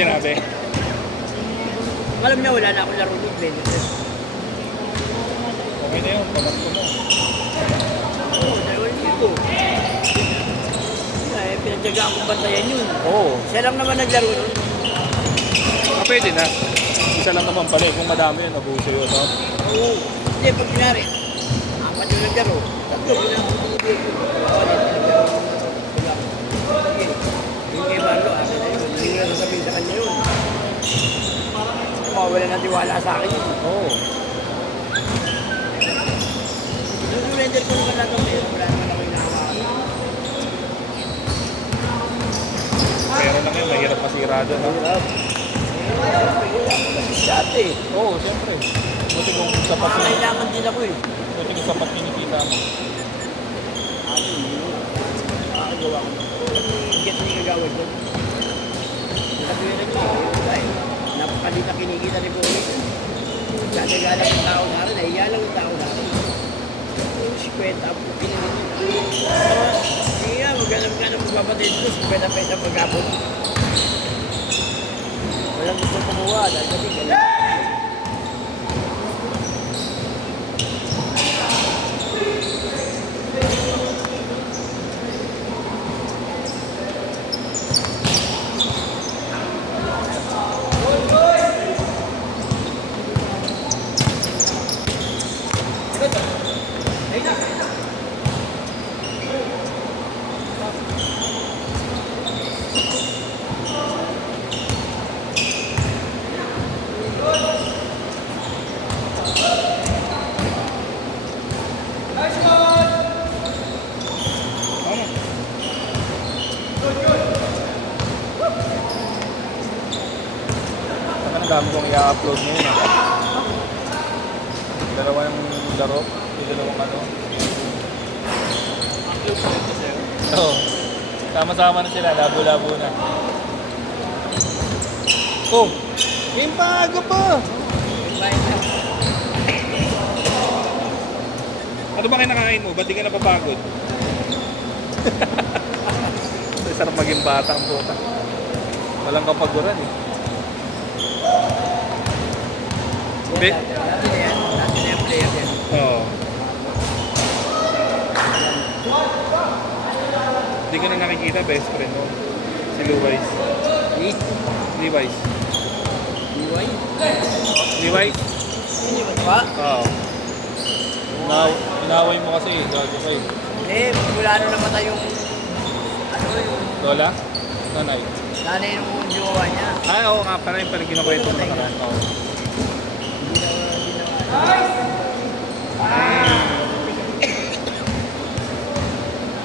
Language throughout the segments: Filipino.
sinabi? Alam niya, wala na akong laro doon, 23. Okay na yun, pagkasko mo. Oo, 2,000. Eh, pinagtyagaan akong bantayan yun. Oo. Siya lang naman naglaro doon. Pwede na. Isa lang naman pala. Kung madami yun, nabuso yun, no? Oo. Hindi, pag pinari, apat yung naglaro. Tatlo, pinag-ibig ko. Wala yung naglaro. Sige. Yung kay Marlo, hindi ko na sasabihin sa kanya yun. Mawala ng tiwala sa akin yun. Oo. Yung surrender ko naman lang kami, wala naman ako inahawakan. Pero lang yun, mahirap masira doon, no? Dati. Oo, siyempre. Buti kung sapat yun. Kailangan din ako eh. Buti kung sapat kinikita mo. Nakagawa ko. Higit na gagawin ko. Nakatuwiran niya. Napakali na kinikita ni Boy. Gagalang yung tao sa akin. Nahiya lang yung tao sa akin. Si Kwenta po pinilin niya. Sige nga, maghanap ka na magpapatid ko. 50 pesos pagkapon. Walang gusto kumuha dahil kasi galing. Ang dami kong i-upload ngayon, ha? Dalawa yung laro. Yung dalawang ano. Oo. Sama-sama na sila. Labo-labo na. Oh! Game pa! Aga pa! Ano ba kinakain mo? Ba't di ka napapagod? Sarap maging bata ang puta. Walang kapaguran eh. Dati na yan. Dati na yung player yan. Oo. Hindi ko na nakikita best friend mo. Si Levi's. Levi's. Iway. Levi's? Hindi ba ba? Oo. Inaway mo kasi. Gago ka eh. Hindi, mula na namatay yung ano yung Lola? Nanay? nanay ng jowa niya. Ah, oo nga pala yung pala kinukwento mo nakaraan. Oo.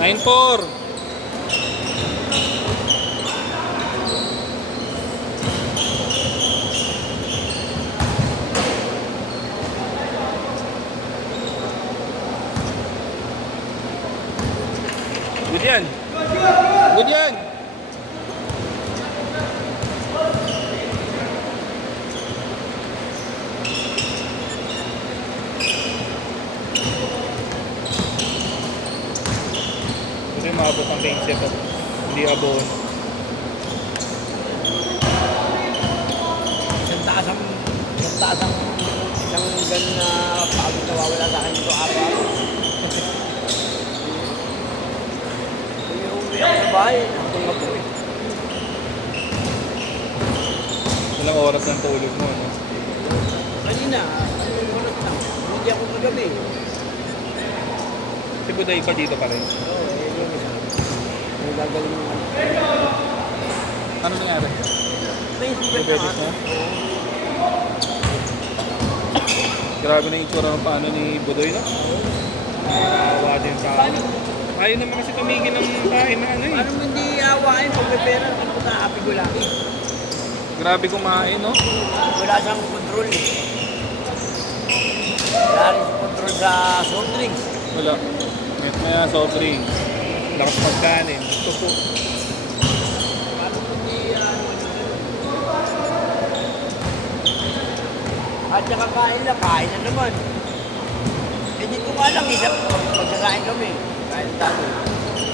Nine four. Good yan. Good yan. Kasi maabot ang 15 pa. Hindi abon. Isang ganun na pagod na wawala sa akin dito araw-araw. Uwi ako sa bahay, nandun ako eh. Ilang oras ng tulog mo, no? Kanina, oras lang. Hindi ako kagabi. Si Buday pa dito pa rin. Oo, yung isa. Yung gagawin mo ano. Ano nangyari? May isipan na Diabetes na? Grabe na yung itsura ng paano ni Budoy, no? Nakakawa din sa akin. Ayaw naman kasi tumigil ng kain na ano eh. Paano mo hindi awain pag may pera? Ano ko na happy ko lang eh. Grabe kumain, no? Wala siyang control eh. Wala rin siyang control sa soft drinks. Wala. Net na yan, soft drink. Lakas pagkanin. Gusto po. Paano mo hindi at saka kain na naman. Eh dito nga lang isa, pagkakain kami. Kain tayo.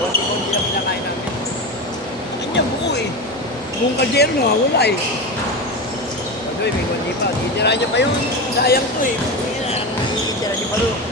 Konti-konti lang kinakain namin. Kanya buo eh. Buong kaldero wala eh. Sabi, may kundi pa. Titira niya pa yun. Sayang to eh. Titira niya pa rin.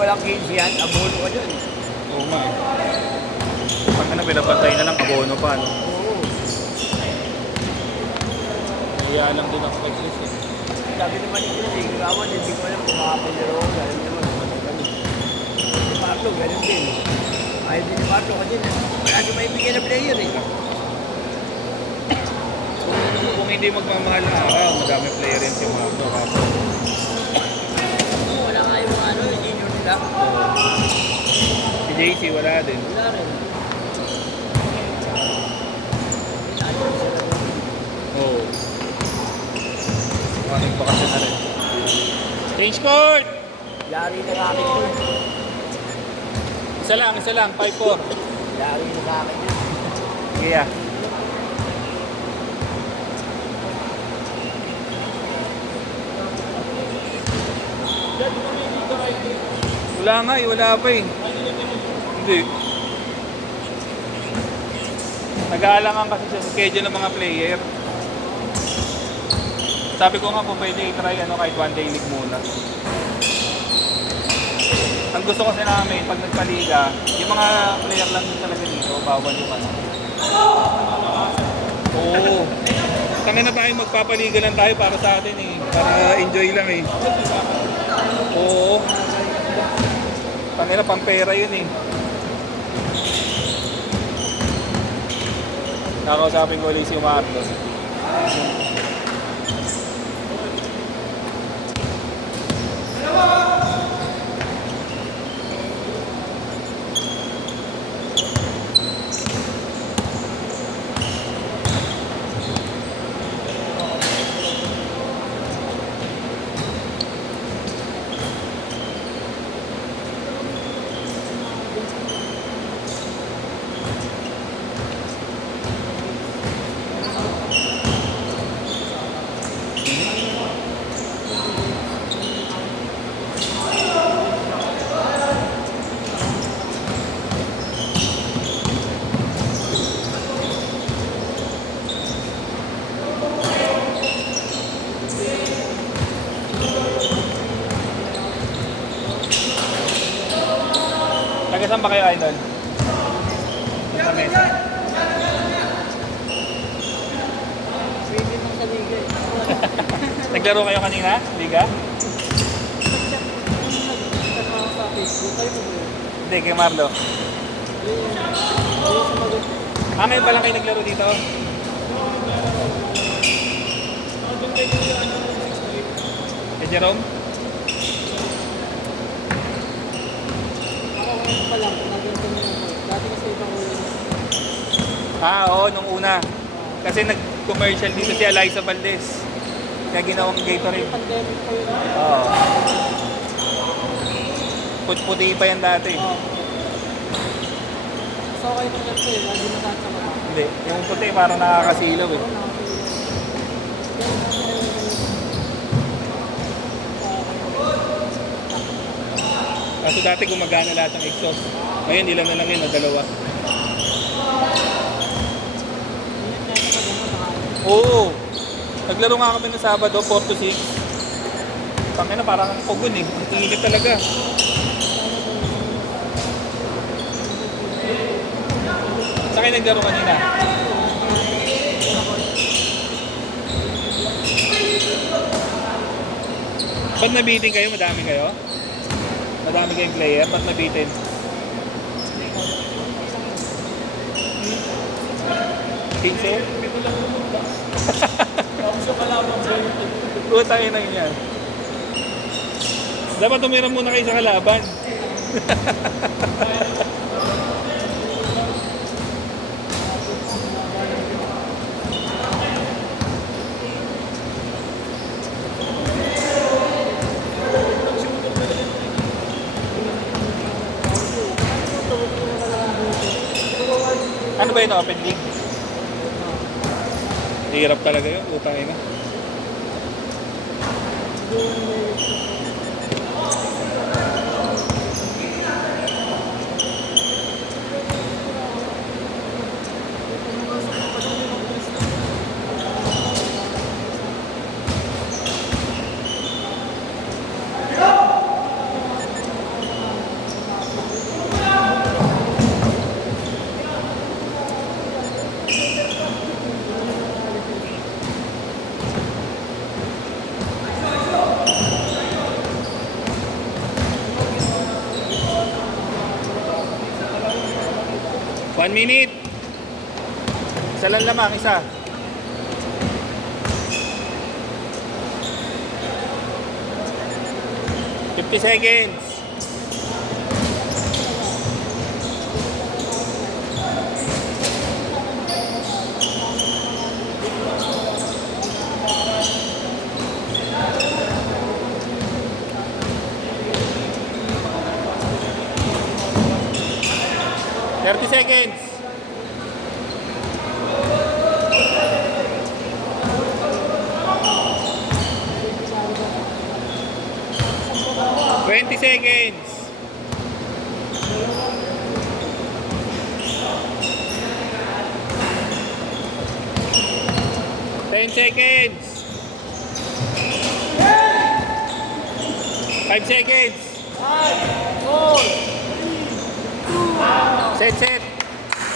Walang kids yan, abono ka dyan. Oo nga eh. Pag ano, pinapantay na lang, abono pa, no? Oo. Kaya lang din ako kay Chris eh. Sabi naman ito, sigawan, hindi ko alam kung makapalaro ko. Alam naman, ganun. Si Marlo, ganun din. Ayaw din ni Marlo kasi wala siya maibigyan na player eh. Kung hindi magmamahal na araw, madami player yan si Marco. Wala nga yung ano, yung senior nila. Si JC wala din. Wala rin. Oo. Maraming bakasyon na rin. Change court! Yari na sa akin yun. Isa lang, 5-4. Yari na sa akin yun. Yeah. Wala nga eh, wala pa eh. Hindi. Nag-aalangan kasi sa schedule ng mga player. Sabi ko nga po pwede i-try kahit one day league muna. Ang gusto kasi namin pag nagpaliga, yung mga player lang din talaga dito, bawal yung ano. Oo. Tangin na tayo magpapaliga lang tayo para sa atin eh. Para enjoy lang eh. Oo. Tangin na pampera yun eh. Nakausapin ko ulit si Marcos. Taga saan ba kayo, Idol? Sa mesa. Pwede nang sa liga eh. Naglaro kayo kanina? Liga? Sa Facebook, kayo mo ba yun? Hindi, kay Marlo. Yung sumagot. Ngayon pa lang kayo naglaro dito? Kay Jerome? Ako ngayon pa lang, nag-ganto na ako. Dati kasi ibang ulo. Oo, nung una. Kasi nag-commercial dito si Eliza Valdez. Kaya ginawang Gatorade. Pandemic pa yun. Oo. Put-puti pa yan dati. Oo. So okay nung ganito eh, lagi na sa mata. Hindi, yung puti parang nakakasilaw eh. Kaso dati gumagana lahat ng exhaust. Ngayon ilan na lang yun, dalawa. Oo. Naglaro nga kami ng Sabado, 4 to 6. Tangina, parang ang pugon eh. Ang init talaga. Saan kayo naglaro kanina? Ba't nabitin kayo? Madami kayo? Madami kayong player? Ba't nabitin? Kinse? Puta yun na yun yan. Dapat tumira muna kayo sa kalaban. Ano ba yun? Open league? Hirap talaga yun. Utang ina. One minute. Isa lang lamang, isa. $50 seconds. $30 seconds. 20 seconds. 10 seconds. 5 seconds. 5, 4, 3, 2, set.